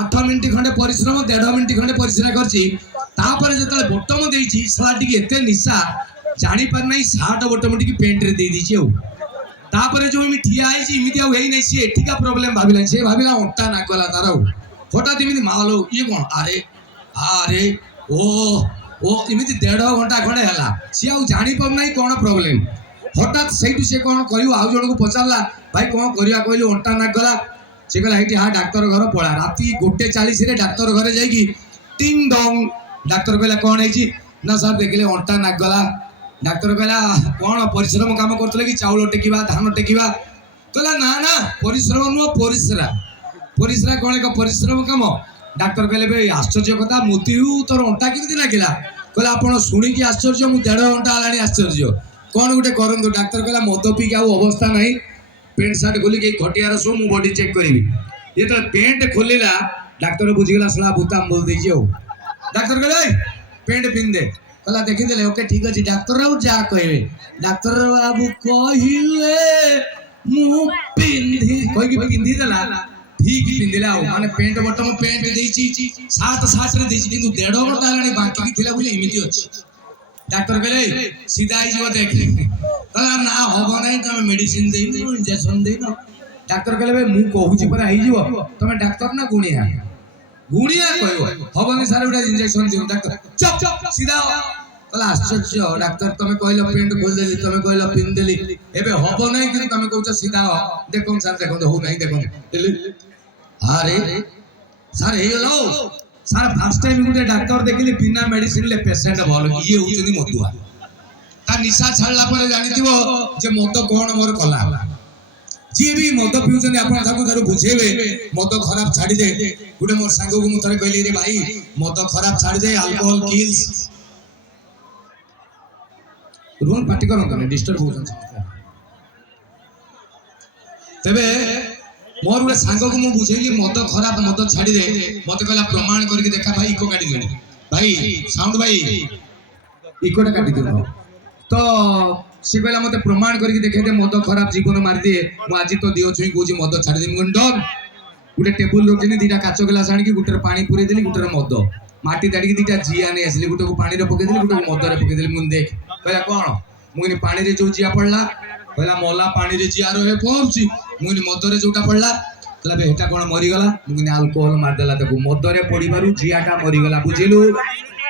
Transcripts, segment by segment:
8 minute खंडे परिश्रम 1.5 minute खंडे परिश्रम करछि तापर जतले बटम देछि सला टिके एते निशा जानि पर नै साट बटम टिके पेंट रे दे दिछि औ तापर जो मी ठिया आइछि इमिति औ हेइ नै सी एठिका प्रॉब्लम भाबिला से भाबिला ओंटा ना गला तारौ हठात इमिति मालो ये कोन अरे अरे ओ इमिति 1.5 घंटा खंडे हला सी औ जानि पर नै कोन प्रॉब्लम हठात सेठु से कोन करियो आउ जण को पचारला भाई कोन करिया कहली ओंटा ना गला से कहला हेटी हां डाक्टर घर पळा राती 1:40 रे डाक्टर घरे जाईकी टिंग डोंग डाक्टर कहला कोन हेची ना सर देखले ओंटा ना गला डाक्टर कहला कोन परिश्रम काम करतले कि चाउल टेकिबा धान टेकिबा कहला ना ना परिश्रम नो परिश्रा परिश्रा कोन एक परिश्रम काम डाक्टर कहले बे आश्चर्य कथा मुतिहु तोर ओंटा किति लागिला कहला आपण सुनी कि आश्चर्य मु 1.5 घंटा आलानी आश्चर्य कोन गुटे करंदो डाक्टर कहला मद पी के आउ अवस्था नहीं पेंट शर्ट खोली के खटियार सो मु बॉडी चेक करिवि ये तो पेंट खोलिला डाक्टर बुझिगला सला बुताम बोल देछि ओ डाक्टर कहले पेंट पिन दे कहला देखि देले ओके ठीक अछि डाक्टर राउ जा कहबे डाक्टर बाबू कहिले मु पिंधी कोइ कि पिंधी देला ठीक पिंधिला ओ माने पेंट बटम पेंट देछि 7 रे देछि किंतु 1.5 घंटा लानी बाकी कि थिला बोले इमिति अछि डाक्टर कहले सीधा आई जीव देख कहला ना होबो नै तमे मेडिसिन देई इंजेक्शन देई न डाक्टर कहले मु कहूची पर आई जीव तमे डाक्टर ना गुणिया कहयो होबो नै सारे उडा इंजेक्शन दिउ डाक्टर चुप सीधा कहला आश्चर्य डाक्टर तमे कहलो पेंट खोल देली तमे कहलो पिन देली एबे होबो नै कि तमे कहउछ सीधा देखो सर देखो हो नै देखो अरे सर हे लो सर फर्स्ट टाइम गुटे डॉक्टर देखिली बिना मेडिसिन ले पेशेंट भल ये होचनी मदुआ ता निशा छाड़ला पर जानिथिबो जे मद कोन मोर कला जे भी मद पिउचनी आपण ताकू धरो बुझेबे मद खराब छाडी दे गुटे मोर संग को मु थरे कहली रे भाई मद खराब छाडी दे अल्कोहल किल्स रोन पार्टी करन डिस्टर्ब होचन तबे मोर गोटे सांग को मु बुझेली मद खराब मद छाड़ी दे मत कहला प्रमाण करके देखा भाई इको काटी दे भाई साउंड भाई इकोटा काटी दे तो से कहला मते प्रमाण करके देखे दे मद खराब जीवन मार दे मु आज तो दियो छुई कोजी मद छाड़ी दे मु डन गुटे टेबल रखनी दीटा काचो ग्लास आनी कि गुटे पानी पुरे देली गुटे मद माटी दाडी दीटा जिया ने असली गुटे को पानी रे पके देली गुटे को मद रे पके देली मु देख कहला कोन मु पानी रे जो जिया पड़ला कहला मोला पानी रे जिया रहे पहुंची मुनि मदरे जोटा पड़ला कहला बे हेटा कोन मरि गला मुनि अल्कोहल मार देला ताको मदरे पड़िबारु जियाटा मरि गला बुझिलु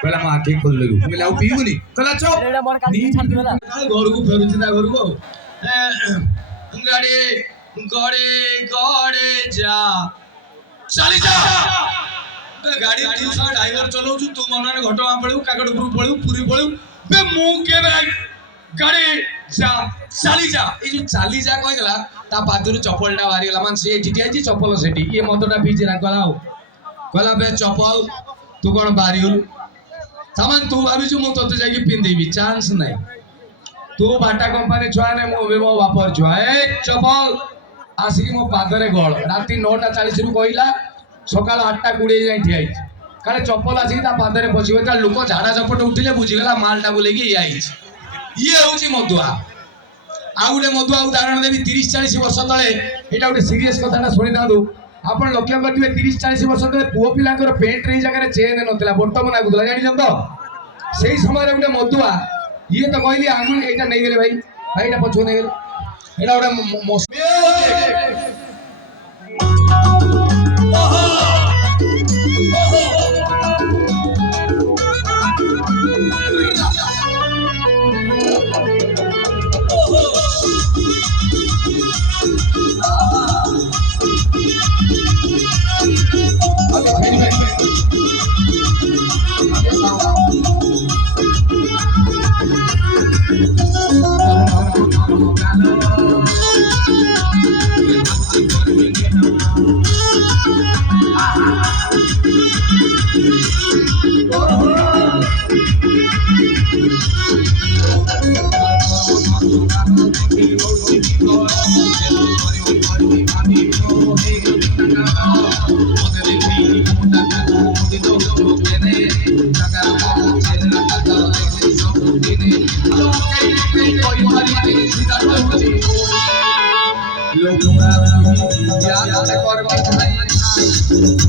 कहला म आखि खोल लेलु कहला आउ पीबुनी कहला चुप एडा मोर काटी छाड़ देला घर को फेरुची ना घर को गाड़ी गड़े गड़े जा चली जा गाड़ी तू सा ड्राइवर चलाउ तू मनने घटवा पळू कागड़ ऊपर पळू पूरी पळू बे मु के गाड़ी जा चली जा ए जो चली जा कह गला ता पादुर चप्पलटा बारी गला मान से जिटिया जी चप्पल सेठी ये मदटा बीज रा गला बे चप्पल तू कोन बारीउल सामान तू भाबी छु मु तते जाकी पिन देबी चांस नाही तू बाटा कंपनी छुआ ने मो बे मो बापर छुआ ए चप्पल आसी मो पादरे गळ राती 9:40 रु कहिला सकाळ 8:20 जाई ठियाई काले चप्पल आसी ता पादरे पछिबे ता लोक झाडा चपट उठिले बुझी गला मालटा बोलेकी ये आई ये होची मदुआ आ गुटे मदुआ उदाहरण देबी 30-40 वर्ष तले एटा गुटे सीरियस कथाटा सुनि दादू आपण लक्ष्य करथिबे 30-40 वर्ष तले पुओ पिलांकर पेंट रे जगह चेन नथिला बटम ना गुदला जानि जंतो सेही समय रे गुटे मदुआ ये तो कहली आमु एटा नै गेले भाई एटा पछो नै गेले एटा गुटे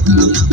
लोग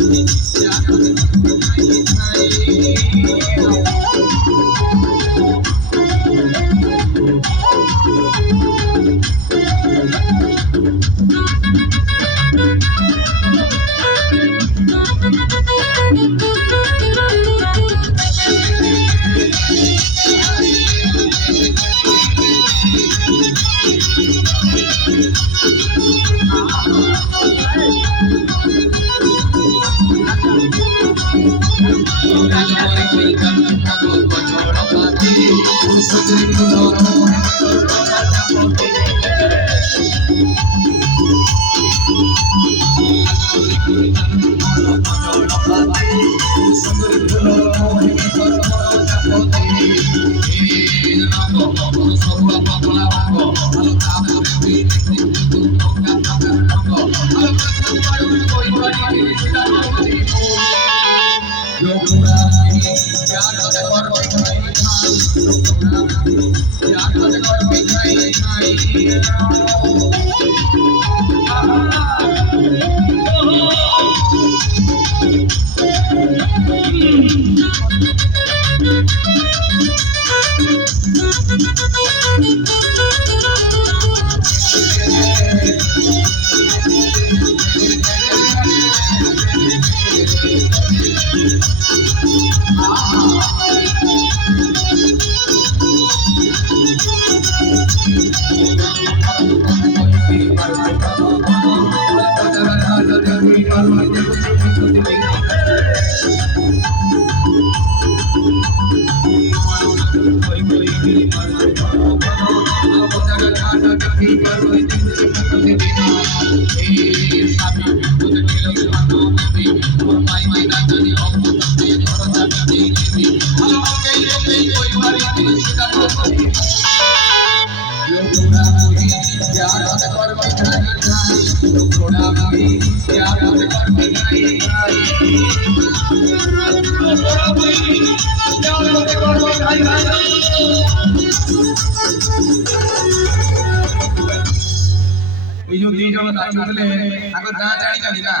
जो दी जण नाचुले ताको ना जानी जानी ना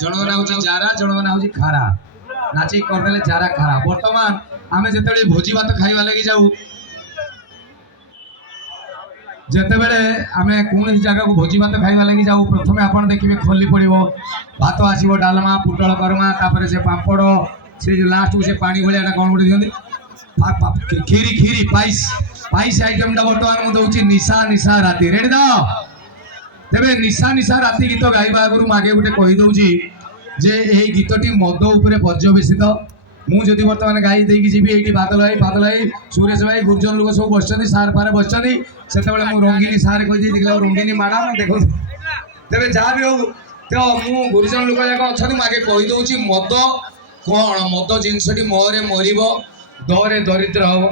जणो ना होची जारा जणो ना होची खारा नाची करदेले जारा खारा वर्तमान आमे जेतेबेले भोजी भात खाइबा लागि जाऊ जेतेबेले आमे कोन जगह को भोजी भात खाइबा लागि जाऊ प्रथमे आपण देखिबे खोली पड़िबो भात आसीबो डालमा पुटल करमा तापरे से पापड़ से जो लास्ट को से पानी भले एटा कोन गुडी दियंदी खीरी खीरी पाइस पाइस आइटम दा वर्तमान मु दउची निशा निशा राती रेडी द तेबे निशा निशा राती गीत गाइबा आगु मागे गुटे कहि दउची जे एही गीतटी मद उपरे पर्यवेसित मु जदि वर्तमान गाई देकी जीबी एठी बादल भाई सुरेश भाई गुर्जन लोक सब बसचंदी सार पारे बसचंदी सेते बेले मु रंगीनी सार कहि दी देखला रंगीनी माडा देखो तेबे जा भी हो तो मु गुर्जन लोक जाक अछनी मागे कहि दउची मद कोन मद जिंसटी मोरे मरिबो दरे दरिद्र हो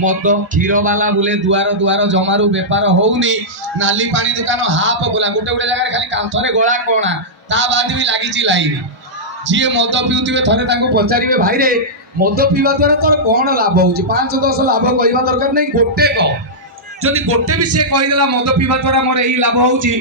मद क्षीर वाला बोले दुआर दुआर जमारू बेपार होउनी नाली पानी दुकान हाफ बोला गोटे गोटे जगह खाली कांथरे गोला कोणा ता बाद भी लागिची लाइन जी मद पिउथिबे थरे तांको पचारिबे भाई रे मद पीवा द्वारा तोर कोन लाभ होउची 5-10 लाभ कहवा दरकार नहीं गोटे को जदि गोटे भी से कहिदेला मद पीवा द्वारा मोर एही लाभ होउची